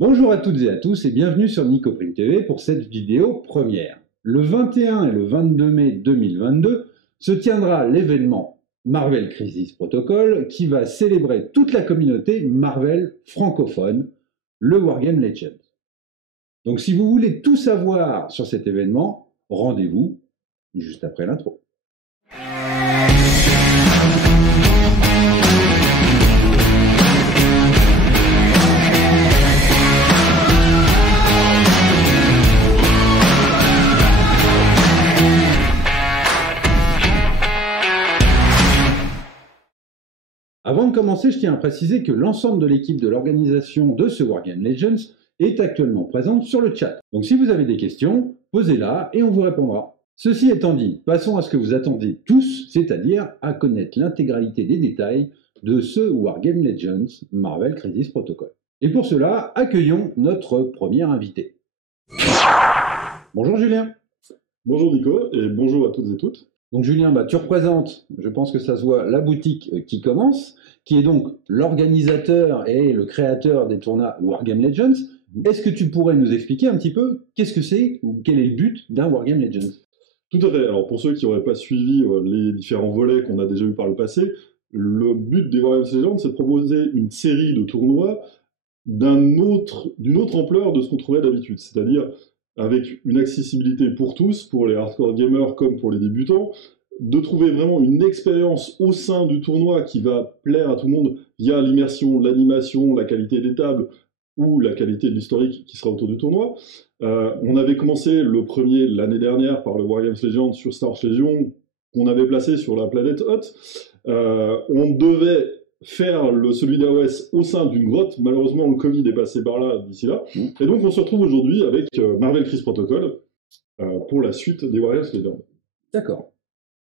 Bonjour à toutes et à tous et bienvenue sur Nicoprime TV pour cette vidéo première. Le 21 et le 22 mai 2022 se tiendra l'événement Marvel Crisis Protocol qui va célébrer toute la communauté Marvel francophone, le Wargame Legends. Donc si vous voulez tout savoir sur cet événement, rendez-vous juste après l'intro. Avant de commencer, je tiens à préciser que l'ensemble de l'équipe de l'organisation de ce Wargame Legends est actuellement présente sur le chat. Donc si vous avez des questions, posez-la et on vous répondra. Ceci étant dit, passons à ce que vous attendez tous, c'est-à-dire à connaître l'intégralité des détails de ce Wargame Legends Marvel Crisis Protocol. Et pour cela, accueillons notre premier invité. Bonjour Julien. Bonjour Nico et bonjour à toutes et toutes. Donc Julien, tu représentes, je pense que ça se voit, la boutique Qui Commence, qui est donc l'organisateur et le créateur des tournois Wargame Legends. Est-ce que tu pourrais nous expliquer un petit peu qu'est-ce que c'est ou quel est le but d'un Wargame Legends? Tout à fait. Alors pour ceux qui n'auraient pas suivi les différents volets qu'on a déjà vus par le passé, le but des Wargame Legends, c'est de proposer une série de tournois d'une autre ampleur de ce qu'on trouvait d'habitude. C'est-à-dire avec une accessibilité pour tous, pour les hardcore gamers comme pour les débutants, de trouver vraiment une expérience au sein du tournoi qui va plaire à tout le monde via l'immersion, l'animation, la qualité des tables ou la qualité de l'historique qui sera autour du tournoi. On avait commencé le premier l'année dernière par le Wargame Legends sur Star Wars Legion, qu'on avait placé sur la planète Hoth. On devait faire celui d'AOS au sein d'une grotte. Malheureusement, le Covid est passé par là d'ici là. Et donc, on se retrouve aujourd'hui avec Marvel Crisis Protocol pour la suite des Wargame Legends. D'accord.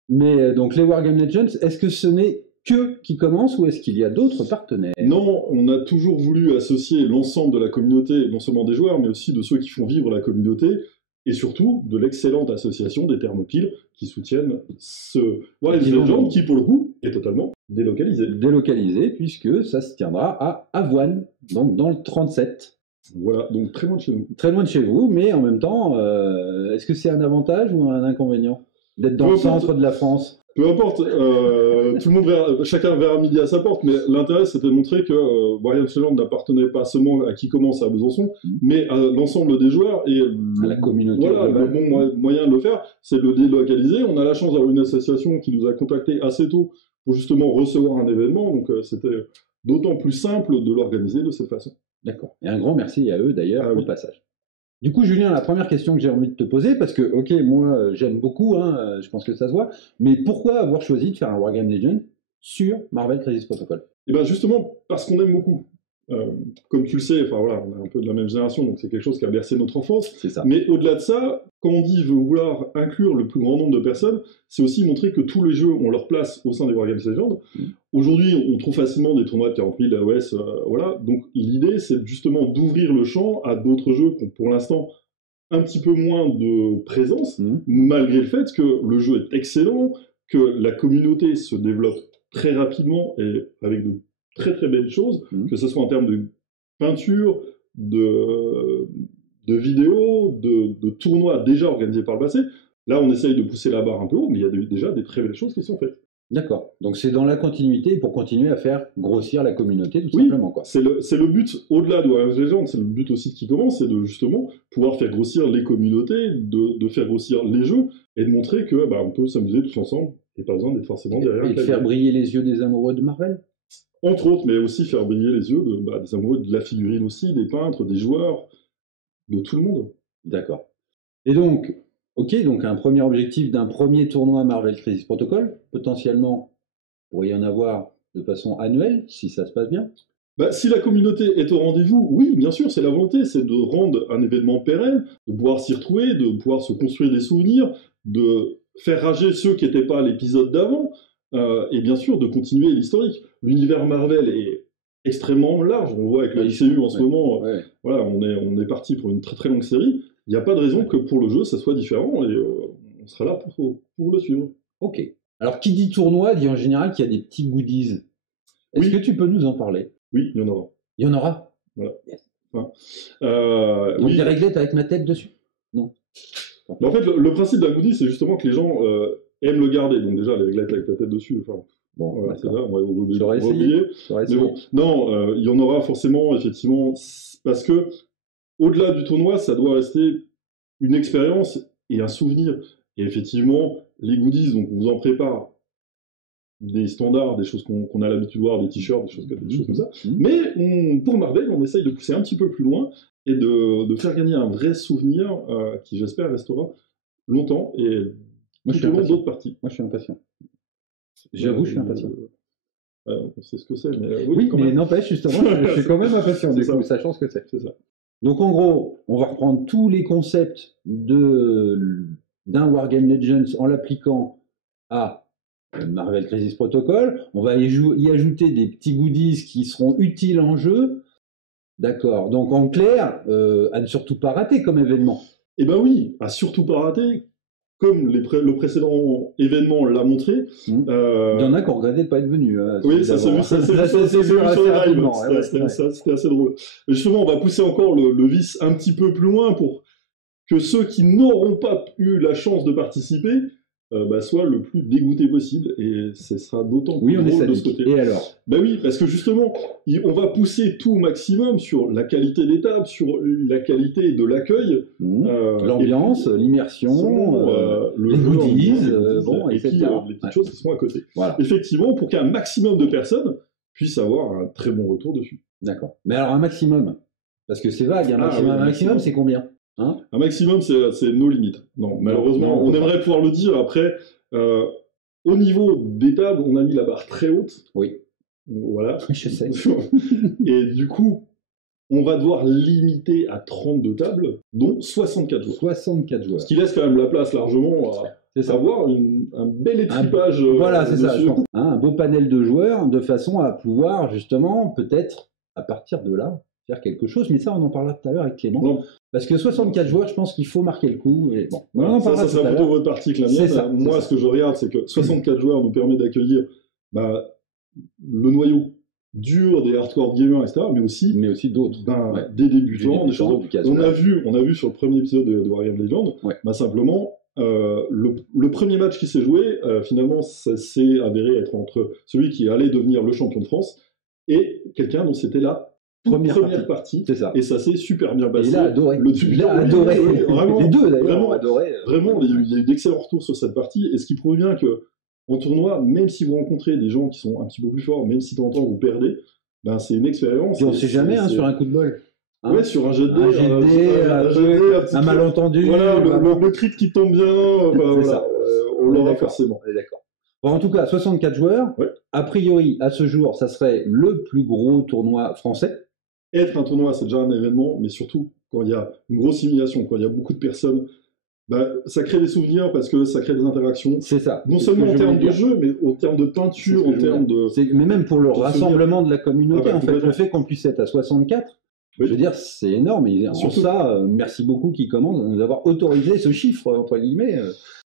Mais donc, les Wargame Legends, est-ce que ce n'est que Qui Commence ou est-ce qu'il y a d'autres partenaires? Non, on a toujours voulu associer l'ensemble de la communauté, non seulement des joueurs, mais aussi de ceux qui font vivre la communauté, et surtout de l'excellente association des Thermopyles qui soutiennent ce Wargame Legends qui, pour le coup, est totalement délocalisé. Délocalisé, puisque ça se tiendra à Avoine, donc dans le 37. Voilà, donc très loin de chez nous. Très loin de chez vous, mais en même temps, est-ce que c'est un avantage ou un inconvénient d'être dans le centre de la France? Peu importe, tout le monde chacun verra midi à sa porte, mais l'intérêt c'était de montrer que Wargame Legends n'appartenait pas seulement à Qui Commence à Besançon, mais à l'ensemble des joueurs et à la communauté. Voilà, le bon moyen de le faire, c'est de le délocaliser. On a la chance d'avoir une association qui nous a contactés assez tôt pour justement recevoir un événement, donc c'était d'autant plus simple de l'organiser de cette façon. D'accord. Et un grand merci à eux d'ailleurs au passage. Du coup, Julien, la première question que j'ai envie de te poser, parce que, ok, moi, j'aime beaucoup, je pense que ça se voit, mais pourquoi avoir choisi de faire un Wargame Legend sur Marvel Crisis Protocol? Et bien justement, parce qu'on aime beaucoup. Comme tu le sais, enfin voilà, on est un peu de la même génération, donc c'est quelque chose qui a bercé notre enfance. C'est ça. Mais au-delà de ça, quand on dit vouloir inclure le plus grand nombre de personnes, c'est aussi montrer que tous les jeux ont leur place au sein des Wargame Legends. Aujourd'hui, on trouve facilement des tournois de 40 000 AOS, voilà. Donc l'idée, c'est justement d'ouvrir le champ à d'autres jeux qui ont pour l'instant un petit peu moins de présence, malgré le fait que le jeu est excellent, que la communauté se développe très rapidement et avec de très très belles choses, que ce soit en termes de peinture, de vidéos, de tournois déjà organisés par le passé. Là, on essaye de pousser la barre un peu haut, mais il y a déjà des très belles choses qui sont faites. D'accord. Donc c'est dans la continuité pour continuer à faire grossir la communauté, tout simplement, quoi. C'est le but, au-delà de Wargame Legends, c'est le but aussi Qui Commence, c'est de justement pouvoir faire grossir les communautés, de faire grossir les jeux, et de montrer que on peut s'amuser tous ensemble, et pas besoin d'être forcément derrière. Et de faire briller les yeux des amoureux de Marvel? Entre autres, mais aussi faire briller les yeux des amoureux de la figurine aussi, des peintres, des joueurs, de tout le monde. D'accord. Et donc, ok, donc un premier objectif d'un premier tournoi Marvel Crisis Protocol, potentiellement, il pourrait y en avoir de façon annuelle, si ça se passe bien. Si la communauté est au rendez-vous, oui, bien sûr, c'est la volonté, c'est de rendre un événement pérenne, de pouvoir s'y retrouver, de pouvoir se construire des souvenirs, de faire rager ceux qui n'étaient pas à l'épisode d'avant, et bien sûr de continuer l'historique. L'univers Marvel est extrêmement large, on le voit avec le MCU en ce moment, voilà, on est parti pour une très très longue série, il n'y a pas de raison que pour le jeu ça soit différent, et on sera là pour le suivre. Ok. Alors qui dit tournoi dit en général qu'il y a des petits goodies. Est-ce que tu peux nous en parler? Oui, il y en aura. Il y en aura? Voilà. Enfin, Donc oui. des réglettes avec ma tête dessus? Non. Mais en fait, le principe d'un goodie, c'est justement que les gens aiment le garder. Donc déjà, les réglettes avec ta tête dessus, enfin, Bon, voilà, c'est d'accord. ça, on va J'aurais essayé. oublier. J'aurais Mais essayé. bon, non, il y en aura forcément, effectivement, parce que au-delà du tournoi, ça doit rester une expérience et un souvenir. Et effectivement, les goodies, donc on vous en prépare des standards, des choses qu'on a l'habitude de voir, des t-shirts, des choses comme ça. Mais pour Marvel, on essaye de pousser un petit peu plus loin et de faire gagner un vrai souvenir qui, j'espère, restera longtemps et Moi, je suis tout au long impatient. d'autres parties. Moi, je suis impatient. J'avoue, je suis impatient. On sait ce que c'est, mais Oui, quand mais même. n'empêche, justement, je suis quand même impatient, C'est du coup, ça. sachant ce que c'est. C'est ça. Donc, en gros, on va reprendre tous les concepts d'un Wargame Legends en l'appliquant à Marvel Crisis Protocol. On va y ajouter des petits goodies qui seront utiles en jeu. D'accord. Donc, en clair, à ne surtout pas rater comme événement. Eh ben oui, à surtout pas rater, comme le précédent événement l'a montré. Il y en a qui ont regretté de ne pas être venus. Oui, ça s'est vu, ça s'est vu sur assez le live. rapidement. C'était assez drôle. Mais justement, on va pousser encore le vice un petit peu plus loin pour que ceux qui n'auront pas eu la chance de participer soient le plus dégoûtés possible. Et ce sera d'autant plus drôle de ce côté. Et alors? Ben oui, parce que justement, on va pousser tout au maximum sur la qualité des tables, sur la qualité de l'accueil. L'ambiance, l'immersion, les goodies, bon, et etc. puis les petites choses qui sont à côté. Voilà. Effectivement, pour qu'un maximum de personnes puissent avoir un très bon retour dessus. D'accord. Mais alors un maximum, parce que c'est vague, un maximum c'est combien? Un maximum, c'est nos limites. Non, malheureusement, on aimerait pouvoir le dire. Après, au niveau des tables, on a mis la barre très haute. Oui. Voilà. Je sais. Et du coup, on va devoir limiter à 32 tables, dont 64 joueurs. 64 joueurs. Ce qui laisse quand même la place largement à avoir un bel équipage. Voilà, c'est ça. Un beau panel de joueurs, de façon à pouvoir, justement, peut-être, à partir de là, faire quelque chose. Mais ça, on en parlera tout à l'heure avec Clément. Non. Parce que 64 joueurs, je pense qu'il faut marquer le coup. Et bon, voilà, ça sera plutôt votre partie que la mienne. Moi, ce que je regarde, c'est que 64 joueurs nous permet d'accueillir le noyau dur des hardcore gamers, etc., mais aussi d'autres, des débutants, des choses. On a vu sur le premier épisode de Wargame Legends, simplement, le premier match qui s'est joué, finalement, ça s'est avéré être entre celui qui allait devenir le champion de France et quelqu'un dont c'était la première partie. C'est ça. Et ça s'est super bien passé. Il a adoré. Il a adoré. Vraiment, les deux, d'ailleurs, ont adoré. Vraiment, il y a eu d'excellents retours sur cette partie, et ce qui prouve bien que en tournoi, même si vous rencontrez des gens qui sont un petit peu plus forts, même si de temps en temps vous perdez, c'est une expérience. Et on ne sait jamais sur un coup de bol. Ouais, sur un jet de dés, un malentendu. Voilà, le crit qui tombe bien, on l'aura forcément. On est d'accord. Bon, en tout cas, 64 joueurs. Ouais. A priori, à ce jour, ça serait le plus gros tournoi français. Être un tournoi, c'est déjà un événement, mais surtout, quand il y a une grosse simulation, quand il y a beaucoup de personnes, ça crée des souvenirs parce que ça crée des interactions. C'est ça. Non seulement en termes de jeu, mais en termes de peinture, en termes de... Mais même pour le rassemblement de la communauté, en fait, le fait qu'on puisse être à 64, je veux dire, c'est énorme. Et surtout ça, merci beaucoup qui commande de nous avoir autorisé ce chiffre, entre guillemets,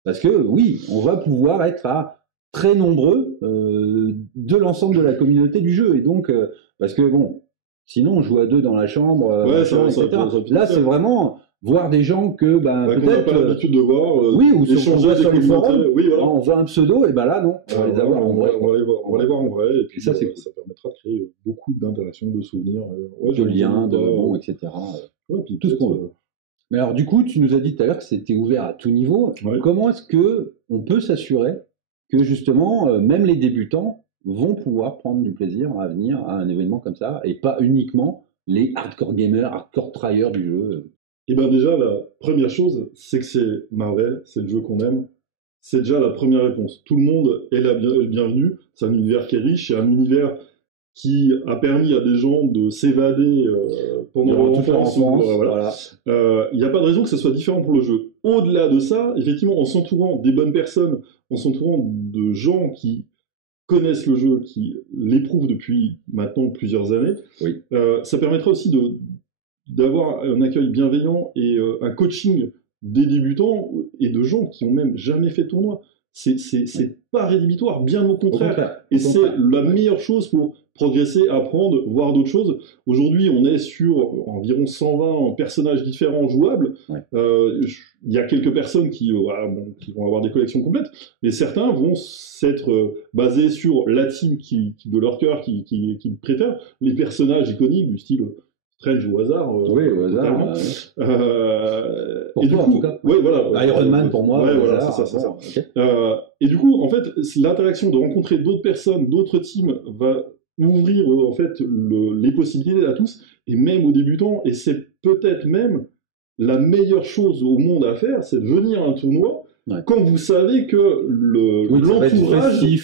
parce que oui, on va pouvoir être à très nombreux de l'ensemble de la communauté du jeu. Et donc, parce que bon, sinon on joue à deux dans la chambre, etc. Là, c'est vraiment... voir des gens que peut-être qu'on n'a pas l'habitude de voir, ou sur les forums, voilà. On voit un pseudo et là non, on va les avoir en vrai. On va les voir en vrai, et puis ça, ça permettra de créer beaucoup d'interactions, de souvenirs, de liens, etc. Puis tout ce qu'on veut. Mais alors du coup, tu nous as dit tout à l'heure que c'était ouvert à tout niveau. Ouais. Comment est-ce que on peut s'assurer que justement, même les débutants vont pouvoir prendre du plaisir à venir à un événement comme ça, et pas uniquement les hardcore gamers, hardcore tryers du jeu? Et déjà, la première chose, c'est que c'est Marvel, c'est le jeu qu'on aime. C'est déjà la première réponse. Tout le monde est la bienvenue. C'est un univers qui est riche, c'est un univers qui a permis à des gens de s'évader pendant leur enfance. Voilà. Il n'y a pas de raison que ça soit différent pour le jeu. Au-delà de ça, effectivement, en s'entourant des bonnes personnes, en s'entourant de gens qui connaissent le jeu, qui l'éprouvent depuis maintenant plusieurs années, ça permettra aussi d'avoir un accueil bienveillant et un coaching des débutants et de gens qui n'ont même jamais fait tournoi. C'est pas rédhibitoire, bien au contraire. Et c'est la meilleure chose pour progresser, apprendre, voir d'autres choses. Aujourd'hui, on est sur environ 120 personnages différents jouables. Ouais. Il y a quelques personnes qui vont avoir des collections complètes, mais certains vont s'être basés sur la team de leur cœur qu'ils préfèrent, les personnages iconiques du style Strange au hasard. Oui, au hasard. Et du coup, en tout cas. Ouais, voilà, Iron Man pour moi. Ouais, voilà, hasard, c'est ça. Okay. Et du coup, en fait, l'interaction de rencontrer d'autres personnes, d'autres teams, va ouvrir en fait les possibilités à tous, et même aux débutants, et c'est peut-être même la meilleure chose au monde à faire, c'est de venir à un tournoi quand vous savez que l'entourage et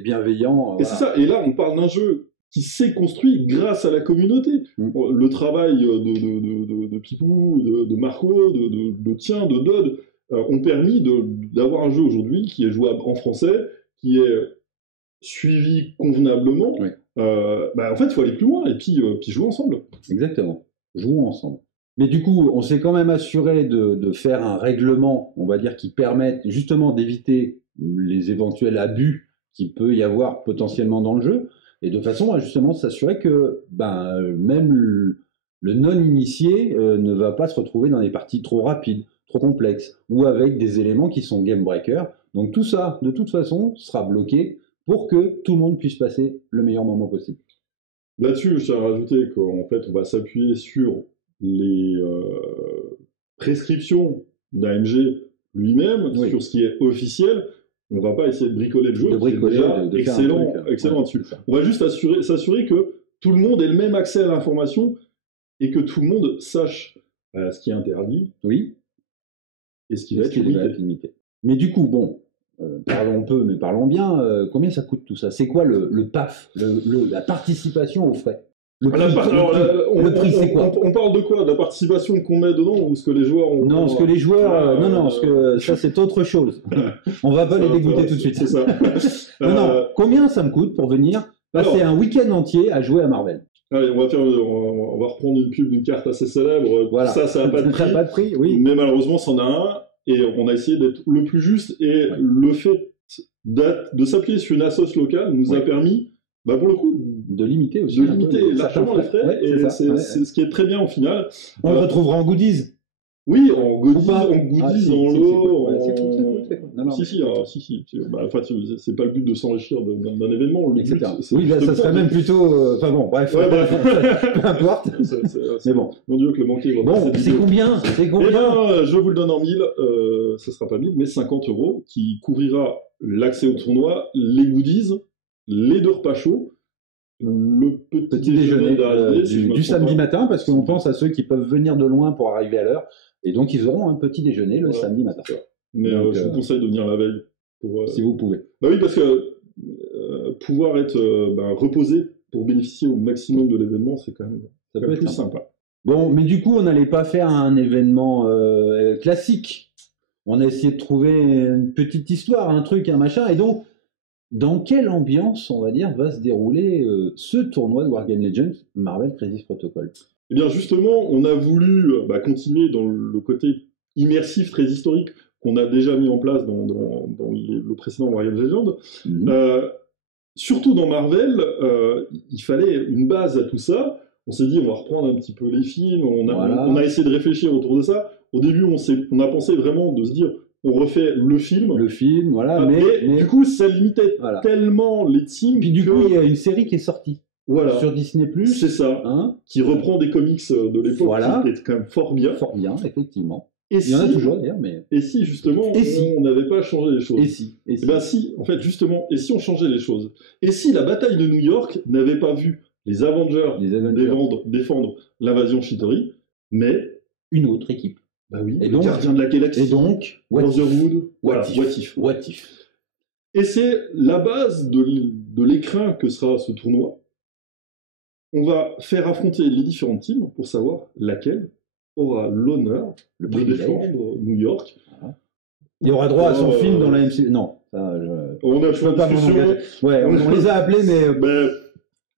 bienveillant. Et c'est ça, et là on parle d'un jeu qui s'est construit grâce à la communauté. Le travail de Pipou, de Marco, de Tien, de Dodd, ont permis d'avoir un jeu aujourd'hui qui est jouable en français, qui est suivi convenablement. Oui. En fait, il faut aller plus loin et puis jouer ensemble. Exactement, jouons ensemble. Mais du coup, on s'est quand même assuré de faire un règlement, on va dire, qui permette justement d'éviter les éventuels abus qu'il peut y avoir potentiellement dans le jeu, et de façon à justement s'assurer que même le non-initié ne va pas se retrouver dans des parties trop rapides, trop complexes, ou avec des éléments qui sont game breaker. Donc tout ça, de toute façon, sera bloqué pour que tout le monde puisse passer le meilleur moment possible. Là-dessus, je tiens à rajouter qu'en fait, on va s'appuyer sur les prescriptions d'AMG lui-même, sur ce qui est officiel. On ne va pas essayer de bricoler le jeu, c'est déjà excellent là-dessus. On va juste s'assurer que tout le monde ait le même accès à l'information et que tout le monde sache ce qui est interdit et ce qui va être limité. Mais du coup, parlons peu, mais parlons bien. Combien ça coûte tout ça? C'est quoi le PAF, la participation aux frais? Le prix, c'est quoi? On parle de quoi? De la participation qu'on met dedans ou ce que les joueurs ont? Non, ce que les joueurs... ça c'est autre chose. On va pas les dégoûter tout de suite. C'est ça. Combien ça me coûte pour venir passer un week-end entier à jouer à Marvel? Allez, on va reprendre une pub d'une carte assez célèbre. Voilà. Ça n'a pas de prix. Oui. Mais malheureusement, c'en a un. Et on a essayé d'être le plus juste. Et le fait de s'appuyer sur une assoce locale nous a permis, pour le coup, de limiter aussi. De limiter largement les frais. Et c'est ce qui est très bien au final. On le retrouvera en goodies. Oui, en goodies, en lot. C'est cool. Si. C'est pas le but de s'enrichir d'un événement. Le but, ça serait même plutôt. Bref. Peu importe. Mais bon. Mon Dieu, que le banquier va Bon, c'est combien? Eh bien, je vous le donne en 1000. Ce sera pas 1000, mais 50 €, qui couvrira l'accès au tournoi, les goodies, les 2 repas chauds, le petit déjeuner du samedi matin, parce qu'on pense à ceux qui peuvent venir de loin pour arriver à l'heure. Et donc, ils auront un petit déjeuner le samedi matin. Mais je vous conseille de venir la veille. Si vous pouvez. Oui, parce que pouvoir être reposé pour bénéficier au maximum de l'événement, c'est quand même plus sympa. Bon, mais du coup, on n'allait pas faire un événement classique. On a essayé de trouver une petite histoire, un truc, un machin. Et donc, dans quelle ambiance, on va dire, va se dérouler ce tournoi de Wargame Legends Marvel Crisis Protocol? Eh bien, justement, on a voulu continuer dans le côté immersif, très historique, qu'on a déjà mis en place dans le précédent Wargame Legends. Surtout dans Marvel, il fallait une base à tout ça. On s'est dit, on va reprendre un petit peu les films, on a essayé de réfléchir autour de ça. Au début, on a pensé vraiment de se dire, on refait le film. Mais du coup, ça limitait tellement les teams. Puis du coup, il y a une série qui est sortie. Sur Disney+. C'est ça. Qui reprend des comics de l'époque, qui étaient quand même fort bien. Fort bien, effectivement. Il y en a toujours d'ailleurs, mais... Et si, justement, on n'avait pas changé les choses? Si, en fait, justement, et si on changeait les choses? Et si la bataille de New York n'avait pas vu les Avengers défendre l'invasion Chitauri, mais... une autre équipe. Et donc, Gardien de la Galaxie, et donc, Brotherhood, What If. Et c'est la base de l'écrin que sera ce tournoi. On va faire affronter les différentes teams pour savoir laquelle aura l'honneur de défendre New York. Il aura droit à son film dans la MCU. Non, on a je peux pas m'en engager. On les a appelés, mais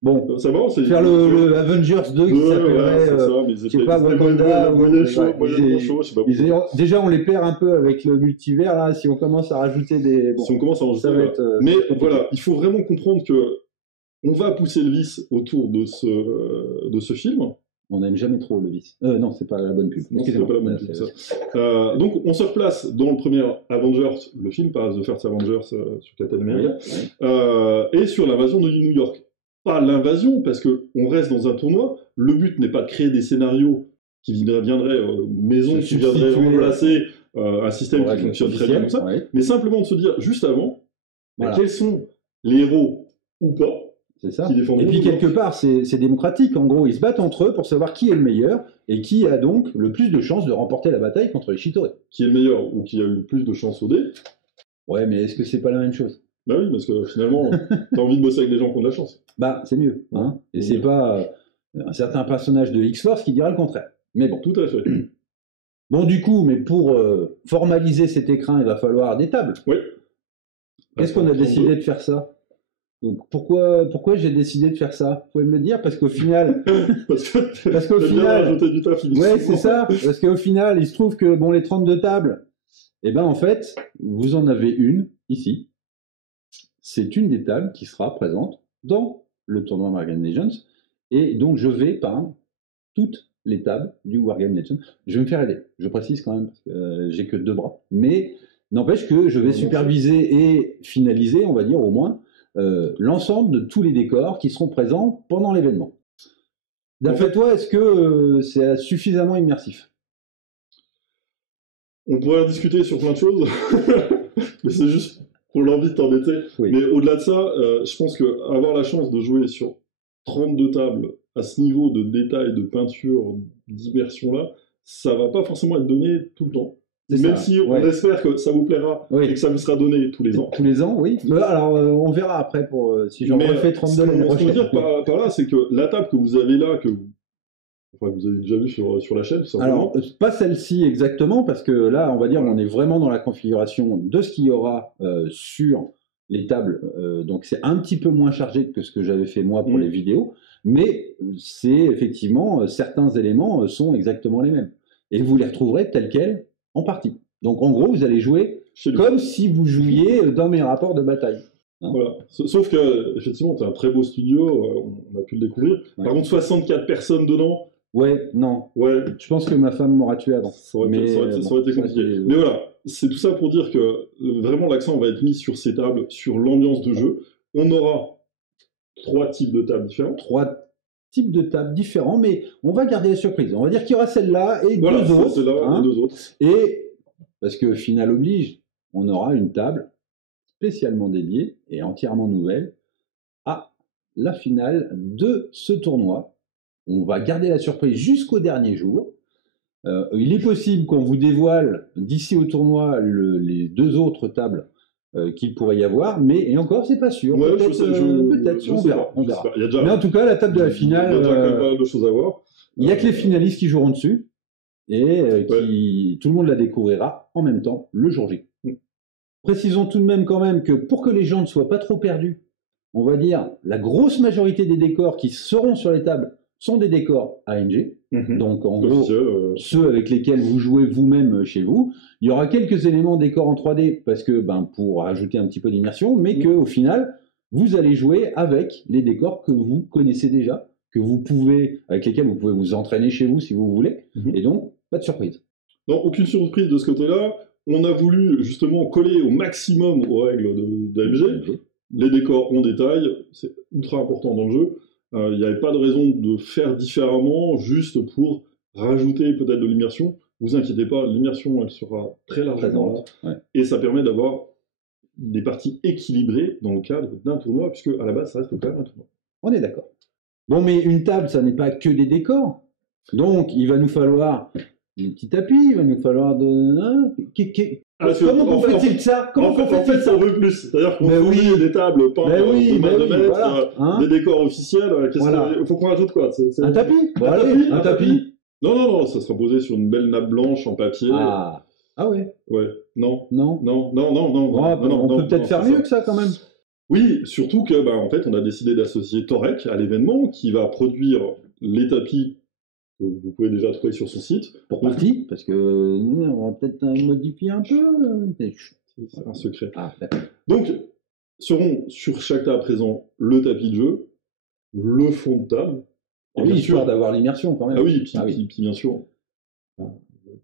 Bon, Ça va, faire le Avengers 2 qui s'appellerait, je sais pas, Wakanda, déjà on les perd un peu avec le multivers, là, si on commence à rajouter des... Bon, si on commence à rajouter, mais voilà, il faut vraiment comprendre que on va pousser le vice autour de ce film. On n'aime jamais trop le vice. Non, c'est pas la bonne pub. Non, c'est pas la bonne pub, ça. Donc, on se replace dans le premier Avengers, le film, pas The First Avengers sur Captain America, et sur l'invasion de New York. Pas l'invasion, parce qu'on reste dans un tournoi. Le but n'est pas de créer des scénarios qui viendraient maison, qui viendraient remplacer un système qui fonctionne très bien comme ça, mais simplement de se dire, juste avant, quels sont les héros ou pas. C'est ça. Et puis quelque part, c'est démocratique. En gros, ils se battent entre eux pour savoir qui est le meilleur et qui a donc le plus de chances de remporter la bataille contre les Chitauri. Qui est le meilleur ou qui a eu le plus de chances au dé. Ouais, mais est-ce que c'est pas la même chose? Bah oui, parce que finalement, t'as envie de bosser avec des gens qui ont de la chance. Bah, c'est mieux. Hein, et c'est pas un certain personnage de X-Force qui dira le contraire. Mais bon. Tout à fait. Bon, du coup, mais pour formaliser cet écrin, il va falloir des tables. Oui. Qu'est-ce qu'on a décidé de faire ça? Donc pourquoi j'ai décidé de faire ça? Vous pouvez me le dire? Parce qu'au final... parce qu'au final... du taf, ouais, c'est ça. Parce qu'au final, il se trouve que, bon, les 32 tables, eh ben, en fait, vous en avez une, ici. C'est une des tables qui sera présente dans le tournoi Wargame Legends. Et donc, je vais peindre toutes les tables du Wargame Legends. Je vais me faire aider. Je précise quand même, parce que j'ai que 2 bras. Mais n'empêche que je vais superviser et finaliser, on va dire, au moins, l'ensemble de tous les décors qui seront présents pendant l'événement. D'après toi, est-ce que c'est suffisamment immersif? On pourrait en discuter sur plein de choses, mais c'est juste pour l'envie de t'embêter. Oui. Mais au-delà de ça, je pense qu'avoir la chance de jouer sur 32 tables à ce niveau de détail, de peinture, d'immersion-là, ça va pas forcément être donné tout le temps. Même si on espère que ça vous plaira et que ça vous sera donné tous les ans. Tous les ans, oui. Alors, on verra après pour si j'en refais 32 l'année prochaine. Ce que je veux dire par là, c'est que la table que vous avez là, que vous avez déjà vu sur la chaîne, alors, pas celle-ci exactement, parce que là, on va dire, on est vraiment dans la configuration de ce qu'il y aura sur les tables. Donc, c'est un petit peu moins chargé que ce que j'avais fait moi pour les vidéos, mais c'est effectivement, certains éléments sont exactement les mêmes. Et vous les retrouverez tels quels en partie. Donc en gros, vous allez jouer comme si vous jouiez dans mes rapports de bataille. Hein, voilà. Sauf que, effectivement, tu as un très beau studio, on a pu le découvrir. Par contre, 64 personnes dedans. Ouais, non. Ouais. Je pense que ma femme m'aura tué avant. Ça aurait été compliqué. Mais voilà, c'est tout ça pour dire que vraiment l'accent va être mis sur ces tables, sur l'ambiance de jeu. On aura 3 types de tables différents. 3 types de tables différents, mais on va garder la surprise. On va dire qu'il y aura celle-là et deux autres. Celle-là et 2 autres. Et, parce que final oblige, on aura une table spécialement dédiée et entièrement nouvelle à la finale de ce tournoi. On va garder la surprise jusqu'au dernier jour. Il est possible qu'on vous dévoile d'ici au tournoi les 2 autres tables qu'il pourrait y avoir, mais et encore, c'est pas sûr. Ouais, peut-être, on verra. Mais en tout cas, la table de la finale, il y a déjà quand même pas mal de choses à voir. Il n'y a que les finalistes qui joueront dessus, et tout le monde la découvrira en même temps le jour J. Précisons tout de même quand même que pour que les gens ne soient pas trop perdus, on va dire la grosse majorité des décors qui seront sur les tables sont des décors ANG, donc en gros ceux avec lesquels vous jouez vous-même chez vous. Il y aura quelques éléments décors en 3D parce que pour rajouter un petit peu d'immersion, mais qu'au final vous allez jouer avec les décors que vous connaissez déjà, avec lesquels vous pouvez vous entraîner chez vous si vous voulez, et donc pas de surprise. Non, aucune surprise de ce côté-là. On a voulu justement coller au maximum aux règles d'AMG. Les décors en détail, c'est ultra important dans le jeu. Il n'y avait pas de raison de faire différemment, juste pour rajouter peut-être de l'immersion. Vous inquiétez pas, l'immersion, elle sera très largement là. Et ça permet d'avoir des parties équilibrées dans le cadre d'un tournoi, puisque à la base, ça reste quand même un tournoi. On est d'accord. Bon, mais une table, ça n'est pas que des décors. Donc, il va nous falloir des petits tapis, il va nous falloir comment fait-il ça? En fait, ça veut plus. C'est-à-dire qu'on fournit des tables peintes de main de maître, des décors officiels. Il faut qu'on rajoute quoi? Un tapis? Un tapis. Non, ça sera posé sur une belle nappe blanche en papier. Ah ouais? Ouais, non. On peut peut-être faire mieux que ça quand même. Oui, surtout que, en fait, on a décidé d'associer Torek à l'événement qui va produire les tapis que vous pouvez déjà trouver sur son site. Pour partie, parce que on va peut-être modifier un peu. C'est un secret. Ah, d'accord. Donc, seront sur chaque table présent le tapis de jeu, le fond de table. Oui, histoire d'avoir l'immersion quand même. Ah oui, puis bien sûr.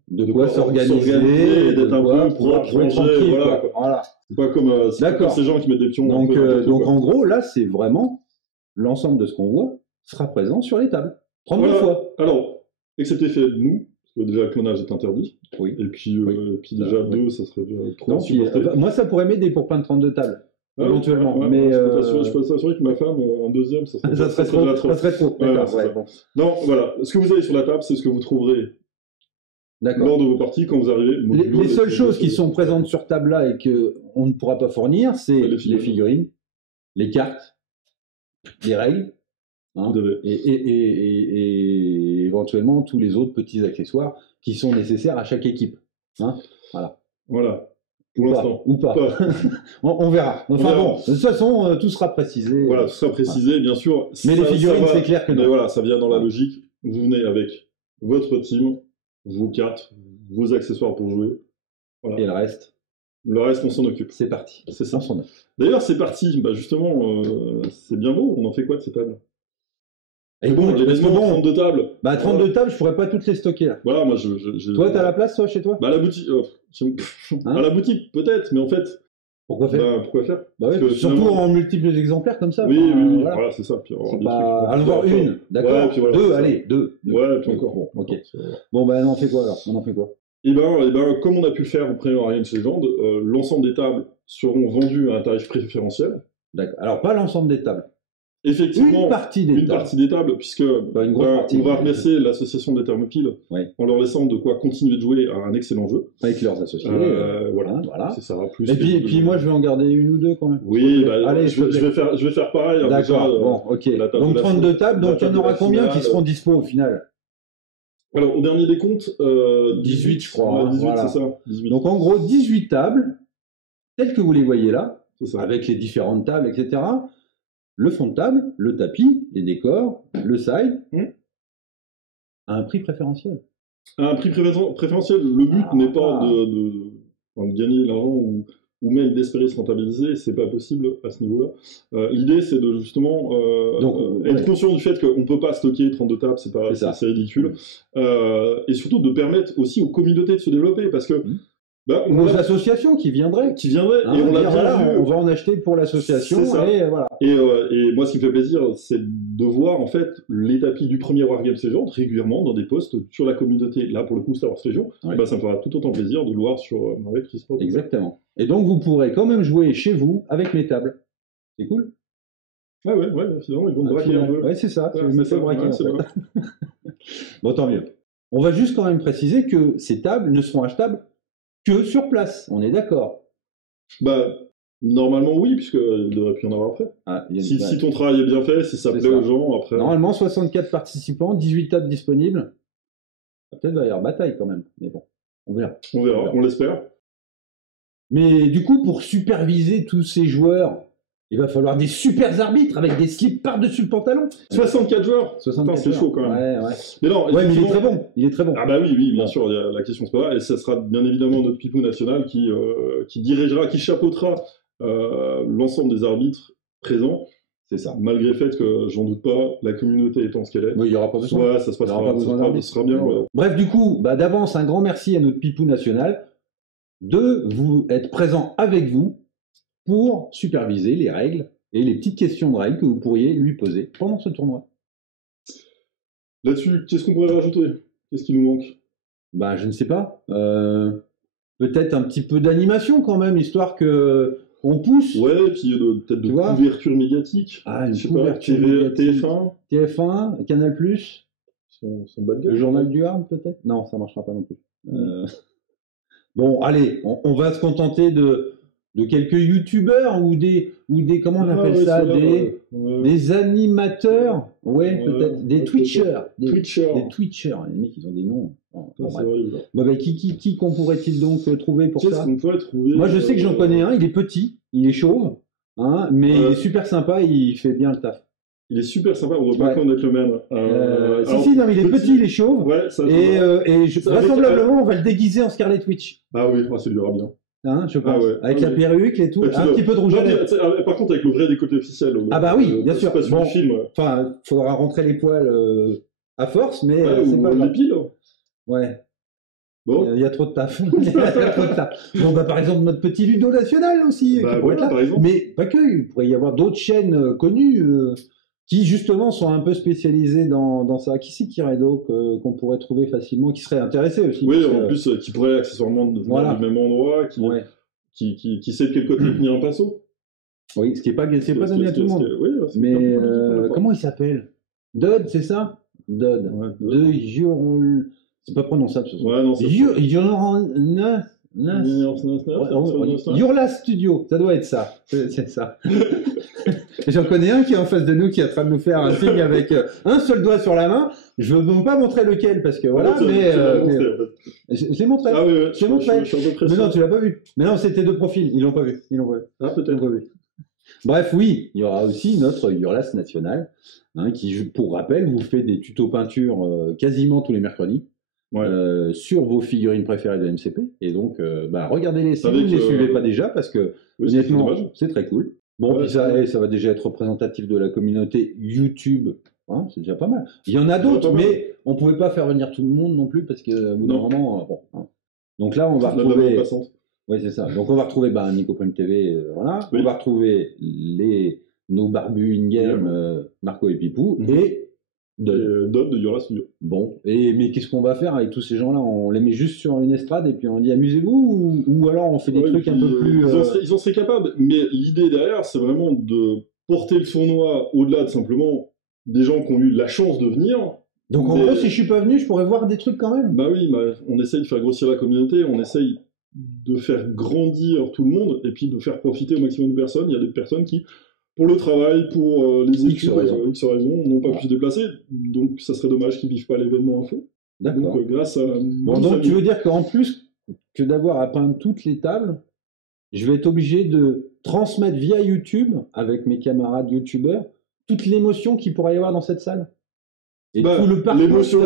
De quoi s'organiser, d'être un peu propre, rangé, voilà. Voilà. C'est pas comme ces gens qui mettent des pions. Donc en gros, là, c'est vraiment l'ensemble de ce qu'on voit sera présent sur les tables. 32 fois. Alors, excepté fait de nous, parce que déjà le clonage est interdit. Oui. Et puis, puis déjà deux, ça serait déjà trop. Non, moi, ça pourrait m'aider pour peindre 32 tables. Éventuellement. Mais je peux t'assurer que ma femme, un deuxième, ça serait trop. Ça serait trop. Bon. Non, voilà. Ce que vous avez sur la table, c'est ce que vous trouverez lors de vos parties quand vous arrivez. Les seules choses qui sont présentes sur table là et qu'on ne pourra pas fournir, c'est les figurines, les cartes, les règles, hein, et éventuellement tous les autres petits accessoires qui sont nécessaires à chaque équipe. Hein, voilà. Pour l'instant. Ou pas. On verra. Enfin bon, de toute façon, tout sera précisé. Voilà, tout sera précisé, bien sûr. Mais les figurines, c'est clair que non. Mais voilà, ça vient dans la logique. Vous venez avec votre team, vos cartes, vos accessoires pour jouer. Voilà. Et le reste, on s'en occupe. C'est parti. C'est ça. D'ailleurs, c'est parti. Justement, c'est bien beau. On en fait quoi de ces tables? Et bon, l'événement 32 tables. 32 tables, je pourrais pas toutes les stocker là. Voilà, moi Toi, t'as la place, toi, chez toi? À la boutique. À la boutique, peut-être, mais en fait. Pourquoi faire? Pourquoi faire? Oui, surtout en multiples exemplaires comme ça. Oui, voilà, c'est ça. Puis allons voir une, d'accord. Deux, allez, deux. Ouais, puis encore. Bon, ok. Bon, on en fait quoi alors? On en fait quoi? Comme on a pu le faire au premier Wargames Legend, l'ensemble des tables seront vendues à un tarif préférentiel. D'accord. Alors, pas l'ensemble des tables. Effectivement, une partie des tables, puisque on va remercier l'association des Thermopyles en leur laissant de quoi continuer de jouer à un excellent jeu. Avec leurs associés. Voilà. Ça va plus. Et puis moi, je vais en garder une ou deux quand même. Oui, allez, je vais faire pareil. D'accord, bon, ok. Donc 32 tables, donc il y en aura combien qui seront dispo au final? Alors, au dernier décompte, 18, je crois. 18, voilà. C'est ça. 18. Donc en gros, 18 tables, telles que vous les voyez là, avec les différentes tables, etc. Le fond de table, le tapis, les décors, le side, à un prix préférentiel. À un prix préférentiel, le but n'est pas de gagner l'argent ou même d'espérer se rentabiliser, c'est pas possible à ce niveau-là. L'idée, c'est de justement être conscient du fait qu'on ne peut pas stocker 32 tables, c'est ridicule. Et surtout de permettre aussi aux communautés de se développer, parce que aux associations qui viendraient, et on l'a bien vu. On va en acheter pour l'association, et voilà. Et moi, ce qui me fait plaisir, c'est de voir en fait les tapis du premier Wargames Legend régulièrement dans des posts sur la communauté. Là, pour le coup, Star Wars Legion, ça me fera tout autant plaisir de le voir avec Chris-Paul. Exactement. Et donc, vous pourrez quand même jouer chez vous avec mes tables. C'est cool. Ouais, finalement, ils vont me braquer un peu. Ouais, c'est ça. Je me fais braquer en fait. Bon, tant mieux. On va juste quand même préciser que ces tables ne seront achetables que sur place, on est d'accord? Normalement oui, puisqu'il devrait plus y en avoir après. Si ton travail est bien fait, si ça plaît aux gens, après... Normalement, 64 participants, 18 tables disponibles. Peut-être va y avoir bataille quand même, mais bon, on verra. On l'espère. Mais du coup, pour superviser tous ces joueurs, il va falloir des super arbitres avec des slips par-dessus le pantalon. 64 joueurs. C'est chaud quand même. Ouais. Mais non, mais il est très bon. Ah oui, bien sûr, la question se posera. Et ça sera bien évidemment notre pipou national qui dirigera, qui chapeautera l'ensemble des arbitres présents. C'est ça. Malgré le fait que, j'en doute pas, la communauté étant ce qu'elle est. Oui, il n'y aura pas besoin. Ouais, ça se passera. Ça sera bien. Ouais. Bref, du coup, d'avance, un grand merci à notre pipou national de vous être présent avec vous pour superviser les règles et les petites questions de règles que vous pourriez lui poser pendant ce tournoi. Là-dessus, qu'est-ce qu'on pourrait rajouter? Qu'est-ce qui nous manque? Je ne sais pas. Peut-être un petit peu d'animation quand même, histoire que on pousse. Ouais, et puis peut-être de couverture médiatique. Une couverture médiatique. TF1, Canal+. Son bas de gueule. Le Journal du Hard, peut-être? Non, ça ne marchera pas non plus. Bon, allez, on va se contenter de quelques youtubeurs ou des comment on appelle ça, des animateurs, peut-être des twitchers, des twitchers, les mecs ils ont des noms. Qui qu'on pourrait-il donc trouver pour ça? Qu'on pourrait trouver? Moi je sais que j'en connais un, il est petit, il est chauve, hein, mais il est super sympa, il fait bien le taf. Il est super sympa, on ne doit pas connaître le même. Si, non, mais il est petit, il est chauve. Ouais, ça, vraisemblablement, on va le déguiser en Scarlet Witch. Ah oui, ça lui ira bien. Hein, je pense. Avec la perruque et tout, un petit peu de rouge à lèvres. Par contre, avec le vrai décolleté officiel. Ah bah oui, bien sûr. Bon, film. Enfin, il faudra rentrer les poils à force, mais c'est pas l'épile. Ouais. Bon. Il y a trop de taf. Bon, bah, par exemple, notre petit Ludo National aussi, qui pourrait être là. Par exemple. Mais pas que, il pourrait y avoir d'autres chaînes connues qui, justement, sont un peu spécialisées dans ça. Qui c'est qui irait donc qu'on pourrait trouver facilement, qui serait intéressé aussi? Oui, en plus, qui pourrait accessoirement venir du même endroit, qui sait de quel côté tenir un pinceau. Oui, ce qui n'est pas donné à tout le monde. Mais comment il s'appelle? Dodd, c'est ça? Dodd. C'est pas prononçable ce soir. Ouais, non, c'est Yurla Studio, ça doit être ça. C'est ça. J'en connais un qui est en face de nous, qui est en train de nous faire un signe avec un seul doigt sur la main. Je ne veux pas montrer lequel, parce que voilà, mais... Je l'ai montré. Ah oui, je l'ai montré. Mais non, tu l'as pas vu. Mais non, c'était de profil. Ils l'ont pas vu. Ah, peut-être. Bref, oui, il y aura aussi notre Yurlas National, hein, qui, pour rappel, vous fait des tutos peinture quasiment tous les mercredis. Sur vos figurines préférées de MCP. Et donc, regardez-les si vous ne les suivez pas déjà, parce que, honnêtement, c'est très cool. Bon, puis ça va déjà être représentatif de la communauté YouTube. Hein, c'est déjà pas mal. Il y en a d'autres, mais on ne pouvait pas faire venir tout le monde non plus, parce qu'à bout d'un moment... hein. Donc là, on va retrouver... Oui, c'est ça. Donc on va retrouver Nico Prime TV, voilà. Oui. On va retrouver nos barbus in-game, Marco et Pipou, et Dodd de Yurla Studio. Bon, mais qu'est-ce qu'on va faire avec tous ces gens-là? On les met juste sur une estrade et puis on dit amusez-vous, ou alors on fait des trucs un peu plus... Ils en seraient capables, mais l'idée derrière, c'est vraiment de porter le tournoi au-delà de simplement des gens qui ont eu la chance de venir. Donc en gros, si je suis pas venu, je pourrais voir des trucs quand même. Bah oui, on essaye de faire grossir la communauté, on essaye de faire grandir tout le monde, et puis de faire profiter au maximum de personnes. Il y a des personnes qui... pour le travail, pour les études, X raisons, n'ont pas pu se déplacer, donc ça serait dommage qu'ils ne vivent pas l'événement info. D'accord. Donc grâce à... donc tu veux dire qu'en plus que d'avoir à peindre toutes les tables, je vais être obligé de transmettre via YouTube, avec mes camarades youtubeurs, toute l'émotion qu'il pourrait y avoir dans cette salle? Et tout le parcours. L'émotion,